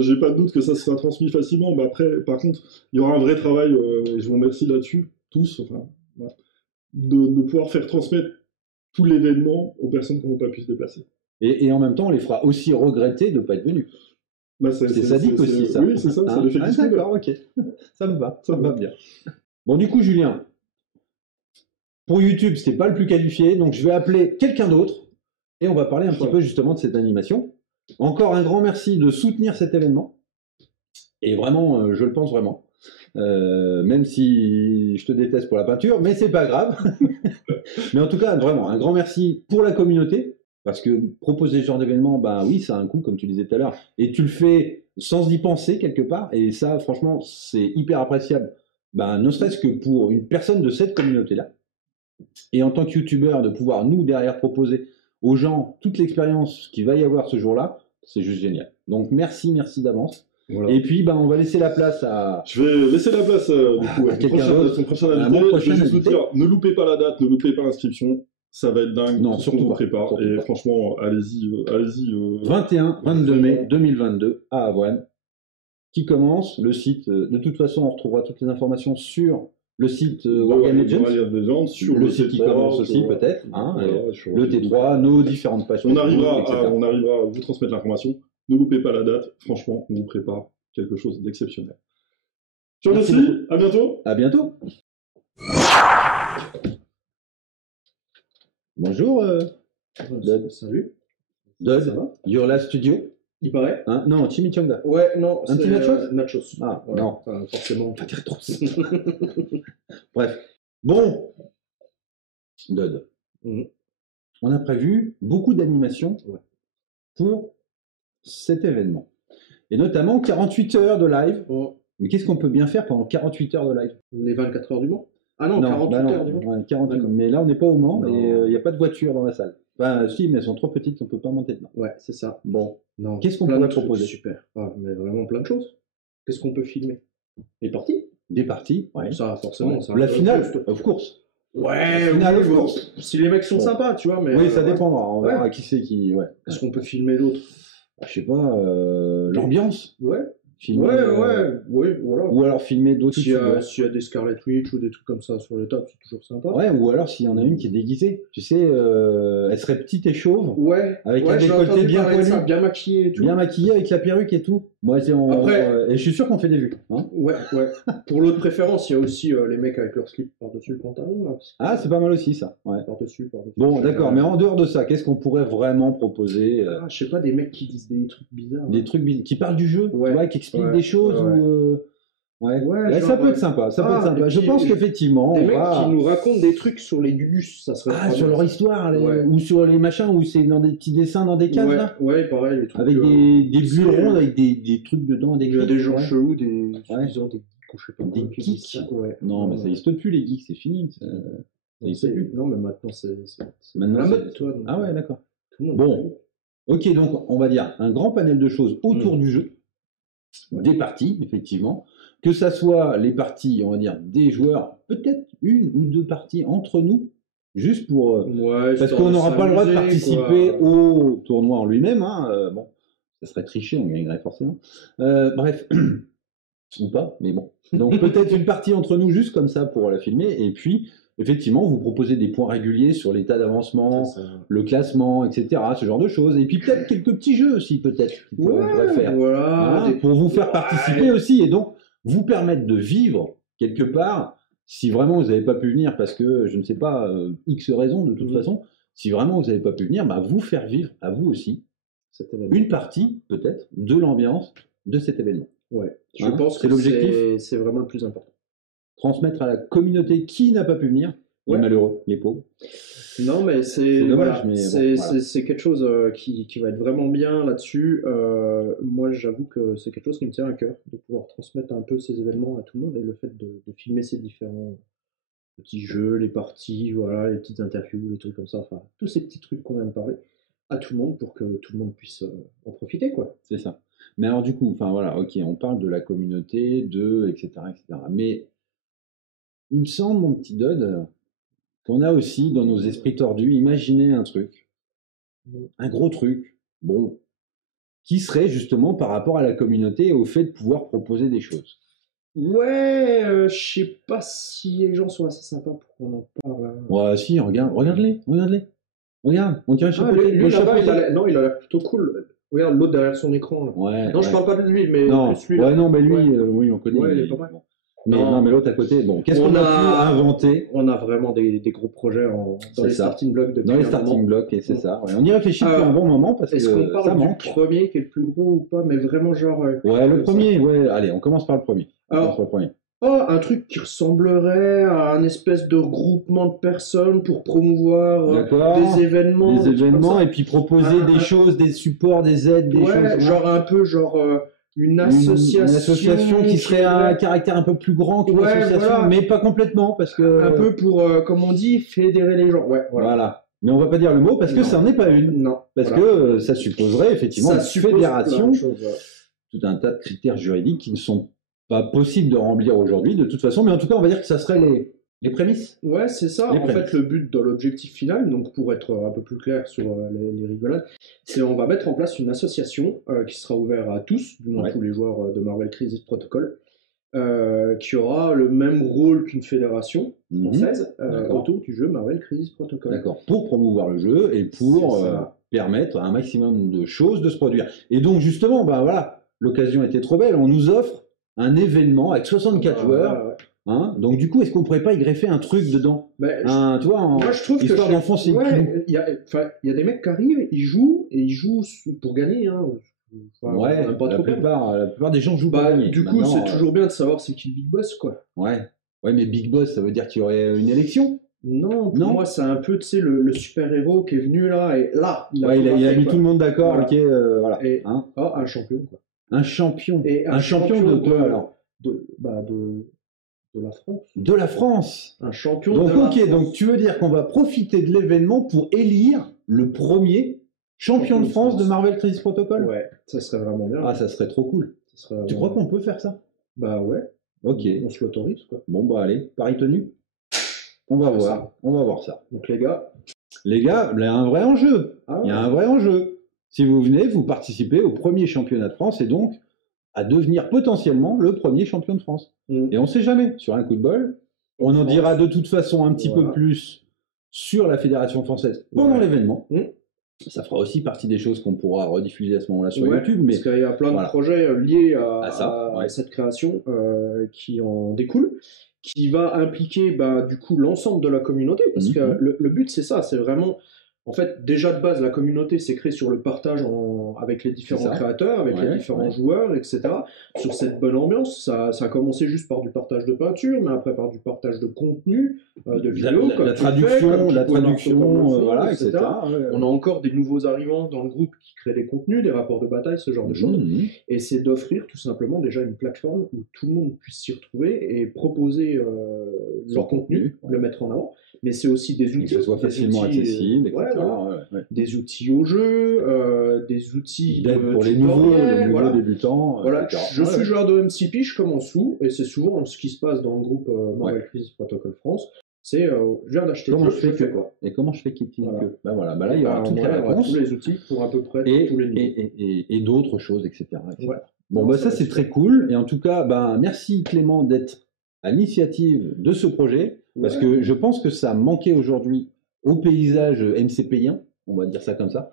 j'ai pas de doute que ça sera transmis facilement. Après, par contre, il y aura un vrai travail, et je vous remercie là-dessus, tous, de pouvoir faire transmettre tout l'événement aux personnes qui n'ont pas pu se déplacer. Et en même temps, on les fera aussi regretter de ne pas être venus. C'est sadique aussi, ça. Oui, c'est ça, c'est l'effet du d'accord, ok. Ça me va bien. Bon, du coup, Julien, pour YouTube, c'était pas le plus qualifié, donc je vais appeler quelqu'un d'autre, et on va parler un petit peu justement de cette animation. Encore un grand merci de soutenir cet événement, et vraiment, je le pense vraiment. Même si je te déteste pour la peinture, mais c'est pas grave. Mais en tout cas, vraiment, un grand merci pour la communauté, parce que proposer ce genre d'événement, oui, ça a un coût, comme tu disais tout à l'heure, et tu le fais sans y penser quelque part, et ça, franchement, c'est hyper appréciable, ne serait-ce que pour une personne de cette communauté-là. Et en tant que youtubeur, de pouvoir, nous, derrière, proposer aux gens toute l'expérience qu'il va y avoir ce jour-là, c'est juste génial. Donc, merci d'avance. Voilà. Et puis, on va laisser la place à... Je vais laisser la place, du coup, à ton prochain invité. Je vais juste vous dire, ne loupez pas la date, ne loupez pas l'inscription. Ça va être dingue. Non, surtout pas. Prépare. Et pas. Franchement, allez-y. 21, 22 mai 2022 à Avoine, qui commence. Le site, de toute façon, on retrouvera toutes les informations sur le site Wargame Legends, sur le site qui commence aussi, peut-être. Le T3, nos différentes pages. On arrivera à vous transmettre l'information. Ne loupez pas la date, franchement, on vous prépare quelque chose d'exceptionnel. Je vous remercie, à bientôt. À bientôt. Bonjour, Dodd. Salut. Dodd, Yurla Studio. Il paraît. Non, chimichanga. Ouais, non, un petit nachos. Nachos. Ah, voilà. Non. Enfin, forcément. Pas dire trop. Bref. Bon. Dodd. On a prévu beaucoup d'animations pour cet événement. Et notamment 48 heures de live. Mais qu'est-ce qu'on peut bien faire pendant 48 heures de live? Les 24 heures du Mans? Ah non, 48 heures du Mans. Ouais, 48, mais là, on n'est pas au Mans et il n'y a pas de voiture dans la salle. Si, mais elles sont trop petites, on ne peut pas monter dedans. Ouais, c'est ça. Bon. Qu'est-ce qu'on pourrait proposer? Super. Mais vraiment plein de choses. Qu'est-ce qu'on peut filmer? Les parties? Des parties, ouais. Ça, forcément. Ouais. La finale, of course. Ouais, finale oui, of course. si les mecs sont sympas, tu vois. Mais, Oui, ça ouais. dépendra. On verra qui c'est qui. Ouais. Est-ce qu'on peut filmer d'autres? Je sais pas, l'ambiance. Ouais. Filmer, Ouais, voilà. Ou alors filmer d'autres S'il y youtubeurs. a des Scarlet Witch ou des trucs comme ça sur les tables, c'est toujours sympa. Ouais, ou alors s'il y en a une qui est déguisée. Tu sais, elle serait petite et chauve. Ouais. Avec ouais, un décolleté bien poilu. Bien maquillé et tout. Bien maquillée avec la perruque et tout. Moi, Après- et je suis sûr qu'on fait des vues. Hein. Ouais. Pour l'autre préférence, il y a aussi les mecs avec leur slip par-dessus le pantalon. Là, Ah, c'est pas mal aussi ça. Ouais. Par-dessus. Bon, d'accord, mais en dehors de ça, qu'est-ce qu'on pourrait vraiment proposer Je sais pas, des mecs qui disent des trucs bizarres. Des trucs qui parlent du jeu, Ouais. tu vois, qui expliquent Ouais. des choses Ouais. ou. Ouais, Ouais, ça genre, peut être sympa. Ça peut être sympa. et Je puis, pense qu'effectivement, Des on mecs va. qui nous racontent des trucs sur les Gugus, ça serait. Ah, trop sur bien. leur histoire, Ouais. ou sur les machins, où c'est dans des petits dessins dans des cases, Ouais, là. ouais, pareil, les trucs. Avec des bulles rondes, avec des trucs dedans, Il y a des gens ouais. chelous, Ouais. disons des geeks, ou je sais pas. Des quoi, qui disent geeks. ça. Ouais. Non, mais ça n'existe plus, les geeks, c'est fini. Ça n'existe plus. Non, mais maintenant, c'est Maintenant, la c'est- mode, toi. donc, Ah ouais, d'accord. Tout le monde. Bon. Ok, donc on va dire un grand panel de choses autour du jeu, des parties, effectivement, que ça soit les parties, on va dire, des joueurs, peut-être une ou deux parties entre nous, juste pour... Ouais, parce histoire qu'on de n'aura pas le droit de s'amuser, participer quoi. au tournoi en lui-même, hein, bon, ça serait triché, on gagnerait forcément. Bref, ou pas, mais bon. Donc peut-être une partie entre nous, juste comme ça, pour la filmer, et puis... Effectivement, vous proposez des points réguliers sur l'état d'avancement, C'est ça. le classement, etc. Ce genre de choses. Et puis peut-être quelques petits jeux aussi, peut-être, qu'on pourrait faire. Voilà. Hein, pour vous faire participer aussi et donc vous permettre de vivre quelque part, si vraiment vous n'avez pas pu venir parce que, je ne sais pas, X raisons de toute façon, si vraiment vous n'avez pas pu venir, bah, vous faire vivre à vous aussi une partie, peut-être, de l'ambiance de cet événement. Ouais. Je Hein, pense c'est que l'objectif. c'est vraiment le plus important. Transmettre à la communauté qui n'a pas pu venir, les malheureux, les pauvres. Non, mais c'est dommage, voilà, mais bon, voilà. c'est quelque chose qui va être vraiment bien là-dessus. Moi, j'avoue que c'est quelque chose qui me tient à cœur, de pouvoir transmettre un peu ces événements à tout le monde et le fait de filmer ces différents petits jeux, les parties, voilà, les petites interviews, les trucs comme ça, enfin, tous ces petits trucs qu'on vient de parler à tout le monde pour que tout le monde puisse en profiter, quoi. C'est ça. Mais alors du coup, enfin voilà, ok, on parle de la communauté, etc., etc. Mais il me semble, mon petit Dod, qu'on a aussi dans nos esprits tordus imaginé un truc, un gros truc, bon, qui serait justement par rapport à la communauté et au fait de pouvoir proposer des choses. Ouais, je sais pas si les gens sont assez sympas pour qu'on en parle. Hein. Ouais, si, regarde-les. Regarde, on dirait Lui là-bas, il a l'air plutôt cool. Regarde l'autre derrière son écran. Là. Ouais, non, je parle pas de lui, mais non. plus lui. Là. Ouais, non, mais lui, Ouais. oui, on connaît. Ouais, il mais... est pas mal. Bon. Mais l'autre à côté, bon, qu'est-ce qu'on a pu inventer? On a vraiment des gros projets dans les starting blocks depuis Dans les starting blocks, et c'est ça. Ouais. On y réfléchit depuis un bon moment parce que est-ce qu'on parle ça manque. du premier qui est le plus gros ou pas, mais vraiment genre. Ouais, le premier, ouais. Allez, on commence par le premier. Un truc qui ressemblerait à un espèce de regroupement de personnes pour promouvoir des événements. Des événements et puis proposer des choses, des supports, des aides, des choses. Genre un peu une association qui serait à caractère un peu plus grand qu'une association, mais pas complètement parce que. Un peu pour, comme on dit, fédérer les gens. Ouais, voilà. Mais on va pas dire le mot parce que ça n'en est pas une. Non. Parce que ça supposerait effectivement une fédération, tout un tas de critères juridiques qui ne sont pas possible de remplir aujourd'hui de toute façon, mais en tout cas on va dire que ça serait les prémices. Ouais, c'est ça. En fait, le but dans l'objectif final, donc pour être un peu plus clair sur les rigolades, c'est on va mettre en place une association qui sera ouverte à tous, du moins tous les joueurs de Marvel Crisis Protocol, qui aura le même rôle qu'une fédération française autour du jeu Marvel Crisis Protocol. D'accord, pour promouvoir le jeu et pour permettre à un maximum de choses de se produire. Et donc justement, bah voilà, l'occasion était trop belle, on nous offre un événement avec 64 joueurs. Hein, donc du coup, est-ce qu'on pourrait pas y greffer un truc dedans? Moi, je trouve histoire que d'enfoncer il y a des mecs qui arrivent, ils jouent pour gagner. Hein. La plupart des gens jouent pour gagner. Du coup, c'est toujours bien de savoir c'est qui le Big Boss, quoi. Ouais, mais Big Boss, ça veut dire qu'il y aurait une élection? Non, pour moi, c'est un peu, tu sais, le super-héros qui est venu là, et là, il a mis tout le monde d'accord, voilà. Ok, voilà. Et, un champion, quoi. Un champion. Et un champion de quoi, alors? De la France. De la France. Un champion donc, de la France. Donc tu veux dire qu'on va profiter de l'événement pour élire le premier champion de France de Marvel Crisis Protocol? Ouais, ça serait vraiment bien. Ah, ça serait trop cool. Tu crois qu'on peut faire ça? Bah ouais. Ok. On se l'autorise, quoi. Bon, bah allez, pari tenu. On va C'est voir, ça. on va voir ça. Donc les gars, Les gars, il y a un vrai enjeu. ah Il y ouais. a un vrai enjeu. Si vous venez, vous participez au premier championnat de France et donc à devenir potentiellement le premier champion de France. Et on ne sait jamais, sur un coup de bol. On en dira de toute façon un petit peu plus sur la Fédération française pendant l'événement. Ça fera aussi partie des choses qu'on pourra rediffuser à ce moment-là sur YouTube. Mais parce qu'il y a plein de voilà. projets liés à ça, ouais. cette création qui en découlent, qui va impliquer du coup l'ensemble de la communauté, parce que le but c'est ça, c'est vraiment, en fait, déjà de base, la communauté s'est créée sur le partage avec les différents créateurs, avec les différents joueurs, etc. Sur cette bonne ambiance, ça a commencé juste par du partage de peinture, mais après par du partage de contenu, de vidéos, la traduction, voilà, etc. On a encore des nouveaux arrivants dans le groupe qui créent des contenus, des rapports de bataille, ce genre de choses. Et c'est d'offrir tout simplement déjà une plateforme où tout le monde puisse s'y retrouver et proposer leur contenu, le mettre en avant. Mais c'est aussi des outils. Que ce soit facilement accessible, etc. Des outils au jeu, des outils d'aide pour les nouveaux débutants. Voilà. Je suis joueur de MCP, je commence où, et c'est souvent ce qui se passe dans le groupe Marvel Crisis Protocol France. C'est je viens d'acheter comment que, je fais fais que quoi. Et comment je fais qu'il que là il y aura toutes les réponses, tous les outils pour à peu près tous les niveaux. Et d'autres choses, etc. Ouais. Bon, ça c'est très cool. Et en tout cas, merci Clément d'être à l'initiative de ce projet, parce que je pense que ça manquait aujourd'hui au paysage MCPien, on va dire ça comme ça.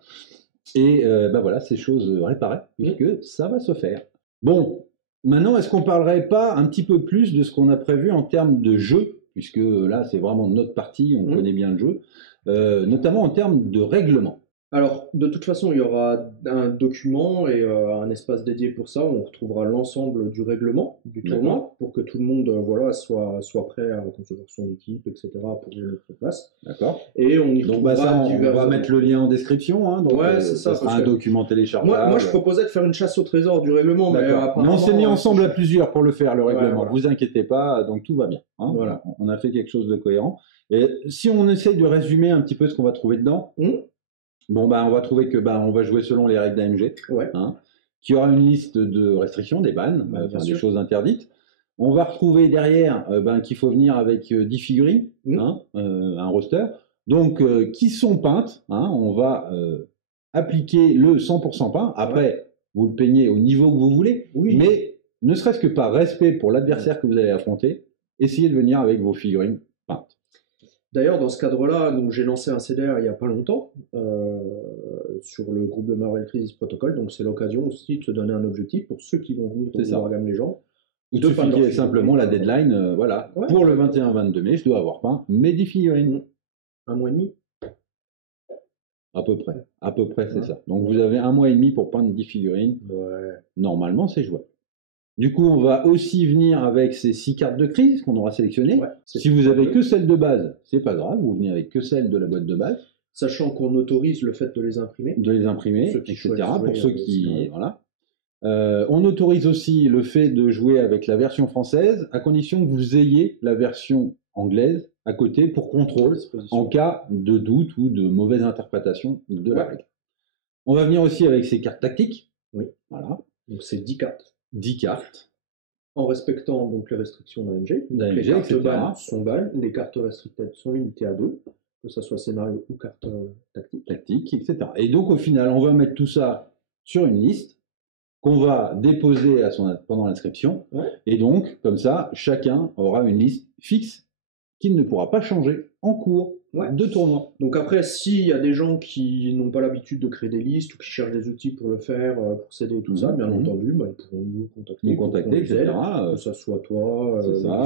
Et voilà, ces choses réparées, puisque ça va se faire. Bon, maintenant, est-ce qu'on parlerait pas un petit peu plus de ce qu'on a prévu en termes de jeu, puisque là, c'est vraiment notre partie, on connaît bien le jeu, notamment en termes de règlement. Alors, de toute façon, il y aura un document et un espace dédié pour ça. On retrouvera l'ensemble du règlement du tournoi pour que tout le monde soit prêt à concevoir son équipe, etc. pour le mettre en place. D'accord. Et on y retrouvera on va mettre le lien en description. Hein, donc, c'est ça. Ça sera un document téléchargeable. Moi, je proposais de faire une chasse au trésor du règlement. Mais on s'est mis ensemble à plusieurs pour le faire, le règlement. Voilà. Vous inquiétez pas, donc tout va bien. Hein. Voilà. On a fait quelque chose de cohérent. Et si on essaye de résumer un petit peu ce qu'on va trouver dedans, on va trouver que on va jouer selon les règles d'AMG, qu'il y aura une liste de restrictions, des bans, des choses interdites. On va retrouver derrière qu'il faut venir avec 10 figurines, un roster, donc qui sont peintes. On va appliquer le 100% peint. Après, vous le peignez au niveau que vous voulez, mais ne serait-ce que par respect pour l'adversaire que vous allez affronter, essayez de venir avec vos figurines peintes. D'ailleurs, dans ce cadre-là, j'ai lancé un CDR il n'y a pas longtemps sur le groupe de Marvel Crisis Protocol. Donc, c'est l'occasion aussi de se donner un objectif pour ceux qui vont venir au Wargame Legends. Il suffit simplement la deadline, pour le 21-22 mai, je dois avoir peint mes 10 figurines. Un mois et demi. À peu près, c'est ça. Donc, vous avez un mois et demi pour peindre 10 figurines. Normalement, c'est jouable. Du coup, on va aussi venir avec ces 6 cartes de crise qu'on aura sélectionnées. Si vous avez que celles de base, c'est pas grave, vous venez avec que celles de la boîte de base. Sachant qu'on autorise le fait de les imprimer. Etc. Pour ceux qui... Voilà. On autorise aussi le fait de jouer avec la version française, à condition que vous ayez la version anglaise à côté pour contrôle, en cas de doute ou de mauvaise interprétation de la règle. On va venir aussi avec ces cartes tactiques. Voilà. Donc c'est 10 cartes. 10 cartes. En respectant donc les restrictions d'AMG. Les cartes balles sont balles, les cartes restricted sont limitées à 2, que ce soit scénario ou carte tactique, etc. Et donc au final, on va mettre tout ça sur une liste qu'on va déposer pendant l'inscription. Et donc, comme ça, chacun aura une liste fixe qui ne pourra pas changer en cours de tournoi. Donc après, s'il y a des gens qui n'ont pas l'habitude de créer des listes ou qui cherchent des outils pour le faire, pour s'aider et tout ça, bien entendu, ils pourront nous contacter, etc. Que ça soit toi,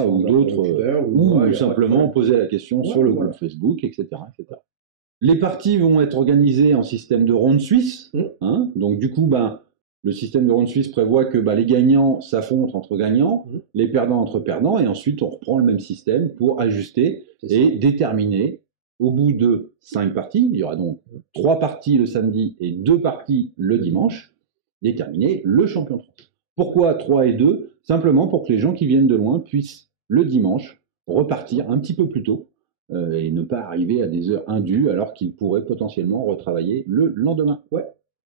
ou d'autres, ou simplement poser la question sur le groupe Facebook, etc., etc. Les parties vont être organisées en système de ronde suisse. Donc du coup, le système de ronde suisse prévoit que les gagnants s'affrontent entre gagnants, les perdants entre perdants, et ensuite on reprend le même système pour ajuster et déterminer, au bout de 5 parties, il y aura donc 3 parties le samedi et 2 parties le dimanche, déterminer le champion de France. Pourquoi 3 et 2 ? Simplement pour que les gens qui viennent de loin puissent, le dimanche, repartir un petit peu plus tôt et ne pas arriver à des heures indues alors qu'ils pourraient potentiellement retravailler le lendemain.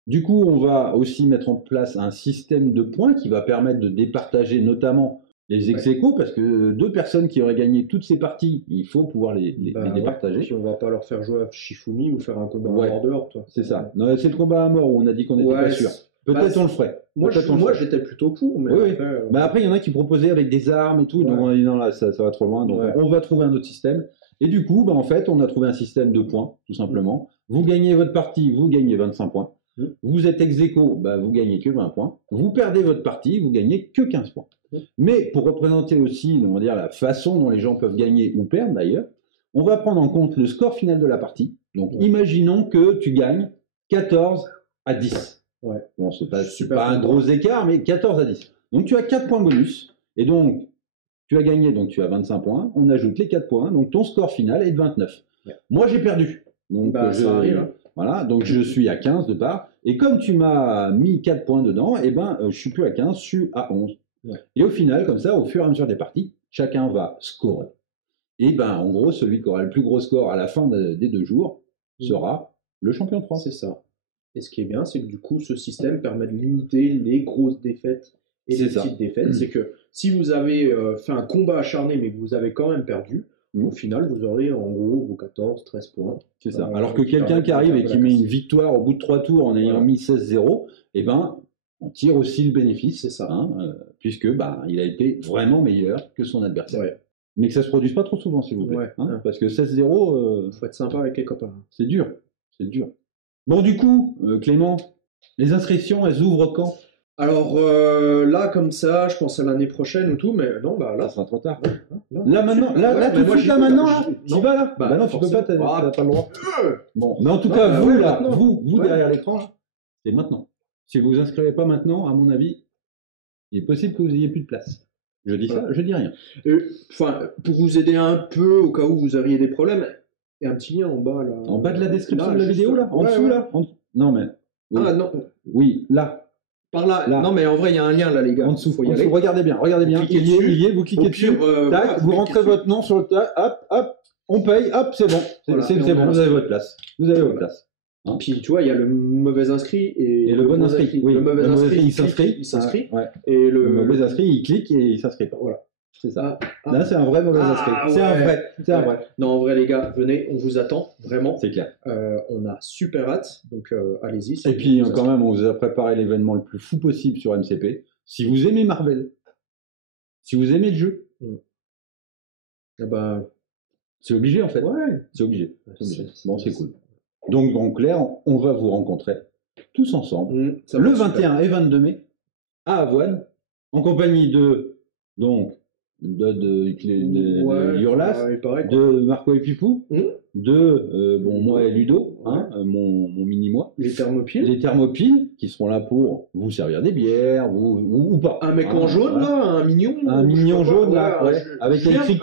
Du coup, on va aussi mettre en place un système de points qui va permettre de départager notamment les ex-aequo, parce que 2 personnes qui auraient gagné toutes ces parties, il faut pouvoir les Ouais. départager. Puis on va pas leur faire jouer à Shifumi ou faire un combat Ouais. en dehors, toi. C'est ça. Non, c'est le combat à mort où on a dit qu'on n'était Ouais, pas sûr. Peut-être on le ferait. Moi, Peut-être on le ferait. j'étais plutôt pour, mais Oui, après, Bah après, il y en a qui proposaient avec des armes et tout, donc Ouais. on a dit non, là, ça va trop loin, donc Ouais. on va trouver un autre système. Et du coup, bah, en fait, on a trouvé un système de points, tout simplement. Vous gagnez votre partie, vous gagnez 25 points. Mm. Vous êtes ex-aequo, bah, vous gagnez que 20 points. Vous perdez votre partie, vous gagnez que 15 points. Mm. Mais pour représenter aussi, on va dire, la façon dont les gens peuvent gagner ou perdre d'ailleurs, on va prendre en compte le score final de la partie. Donc, Ouais. imaginons que tu gagnes 14 à 10. Ouais. Bon, c'est pas Super un content. gros écart, mais 14 à 10. Donc, tu as 4 points bonus. Et donc, tu as gagné, donc tu as 25 points. On ajoute les 4 points. Donc, ton score final est de 29. Ouais. Moi, j'ai perdu. Donc, Bah, ça arrive, hein. Voilà, donc je suis à 15 de part. Et comme tu m'as mis 4 points dedans, eh ben, je suis plus à 15, je suis à 11. Ouais. Et au final, comme ça, au fur et à mesure des parties, chacun va scorer. Et ben, en gros, celui qui aura le plus gros score à la fin des 2 jours sera le champion de France. C'est ça. Et ce qui est bien, c'est que du coup, ce système permet de limiter les grosses défaites et les petites défaites. C'est que si vous avez fait un combat acharné, mais que vous avez quand même perdu, au final, vous aurez en gros vos 14, 13 points. C'est ça. Alors que quelqu'un qui arrive et qui met une victoire au bout de 3 tours en ayant mis 16-0, eh ben, on tire aussi le bénéfice. C'est ça. Puisque bah, il a été vraiment meilleur que son adversaire. Ouais. Mais que ça se produise pas trop souvent, s'il vous plaît. Ouais. Parce que 16-0, faut être sympa avec les copains. C'est dur. C'est dur. Bon, du coup, Clément, les inscriptions, elles ouvrent quand? Alors là, comme ça, je pense à l'année prochaine ou tout, mais non, bah là. Ça sera trop tard. Là, maintenant, là, tout de suite, là, maintenant, là, tu vas là? Bah non, tu peux pas, t'as pas le droit. Bon, mais en tout cas, vous, là, vous derrière l'écran, là, c'est maintenant. Si vous vous inscrivez pas maintenant, à mon avis, il est possible que vous ayez plus de place. Je dis ça, je dis rien. Enfin, pour vous aider un peu, au cas où vous auriez des problèmes, il y a un petit lien en bas, là. En bas de la description là, de la vidéo, là? En dessous, là? Non, mais... Oui. Ah, non. Oui, là. Par là. Non, mais en vrai, il y a un lien, là, les gars. En dessous, faut y aller. regardez bien. Il y est, vous cliquez dessus. Tac, vous rentrez votre nom sur le tas. Hop, on paye. Hop, c'est bon. Voilà, c'est bon, vous avez votre place. Vous avez votre place. Hein. Puis, tu vois, il y a le mauvais inscrit et le bon inscrit. Oui. Le mauvais inscrit, il s'inscrit. Il s'inscrit. Ouais. Et le mauvais inscrit, il clique et il s'inscrit pas. Voilà. C'est ça. Là, c'est un vrai mauvais inscrit. C'est un vrai. C'est un vrai. Non, en vrai, les gars, venez, on vous attend, vraiment. C'est clair. On a super hâte, donc allez-y. Et puis, quand même, on vous a préparé l'événement le plus fou possible sur MCP. Si vous aimez Marvel, si vous aimez le jeu, bah, c'est obligé, en fait. Ouais. C'est obligé. Bon, c'est cool. Donc, en clair, on va vous rencontrer tous ensemble le 21 et 22 mai à Avoine, en compagnie de Urlas, de Marco et Pipou, de moi et Ludo, mon mini-moi. Les thermopiles. Les thermopiles qui seront là pour vous servir des bières, ou pas. Un mec en jaune, là, un mignon. Un mignon jaune, là, avec écrit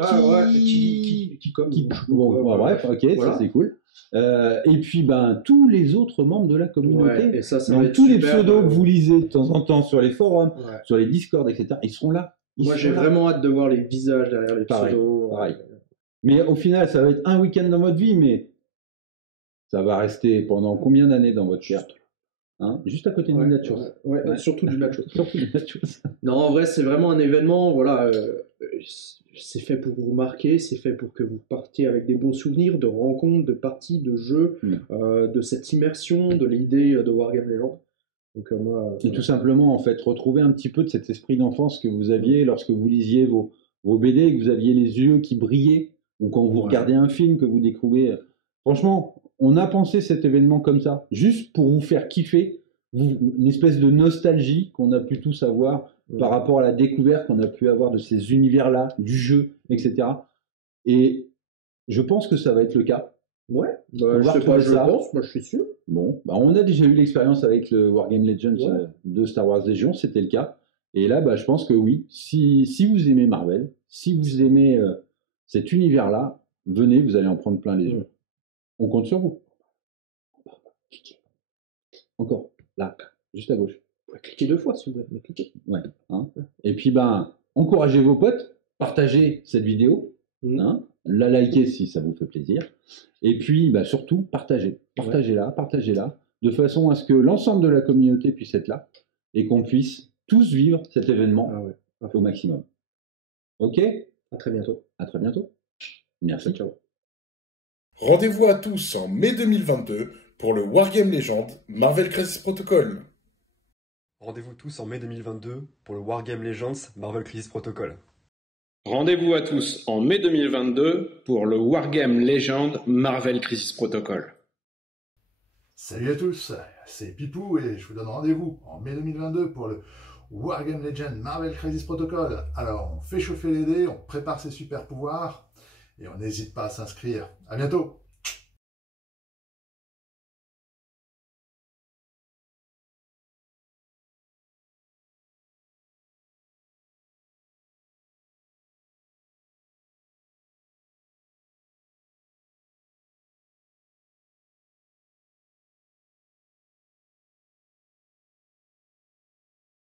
bref, ok, ça c'est cool. Et puis tous les autres membres de la communauté, donc tous les pseudos que vous lisez de temps en temps sur les forums, sur les Discord, etc., ils seront là. Moi j'ai vraiment hâte de voir les visages derrière les pseudos. Pareil. Mais au final, ça va être un week-end dans votre vie, mais ça va rester pendant combien d'années dans votre cœur? Juste à côté du nachos. Surtout du nachos. Surtout du nachos. Non, en vrai, c'est vraiment un événement, voilà. C'est fait pour vous marquer, c'est fait pour que vous partiez avec des bons souvenirs de rencontres, de parties, de jeux, de cette immersion, de l'idée de Wargame Legends. Donc, et tout simplement, en fait, retrouver un petit peu de cet esprit d'enfance que vous aviez lorsque vous lisiez vos BD, et que vous aviez les yeux qui brillaient, ou quand vous regardez un film que vous découvrez. Franchement, on a pensé cet événement comme ça, juste pour vous faire kiffer, une espèce de nostalgie qu'on a pu tous avoir par rapport à la découverte qu'on a pu avoir de ces univers-là, du jeu, etc. Et je pense que ça va être le cas. Ouais, je sais pas, je pense, moi je suis sûr. Bon, on a déjà eu l'expérience avec le Wargame Legends de Star Wars Legion, c'était le cas. Et là, je pense que oui, si vous aimez Marvel, si vous aimez cet univers-là, venez, vous allez en prendre plein les yeux. On compte sur vous. Cliquez. Encore, là, juste à gauche. Cliquez 2 fois si vous voulez, mais cliquez. Ouais. Et puis, encouragez vos potes, partagez cette vidéo, la likez si ça vous fait plaisir. Et puis, surtout, partagez-la, de façon à ce que l'ensemble de la communauté puisse être là et qu'on puisse tous vivre cet événement au maximum. Ok, À très bientôt. à très bientôt. Merci. Ciao. Rendez-vous à tous en mai 2022 pour le Wargame Legend Marvel Crisis Protocol. Rendez-vous tous en mai 2022 pour le Wargame Legends Marvel Crisis Protocol. Rendez-vous à tous en mai 2022 pour le Wargame Legend Marvel Crisis Protocol. Salut à tous, c'est Pipou et je vous donne rendez-vous en mai 2022 pour le Wargame Legend Marvel Crisis Protocol. Alors on fait chauffer les dés, on prépare ses super pouvoirs et on n'hésite pas à s'inscrire. À bientôt!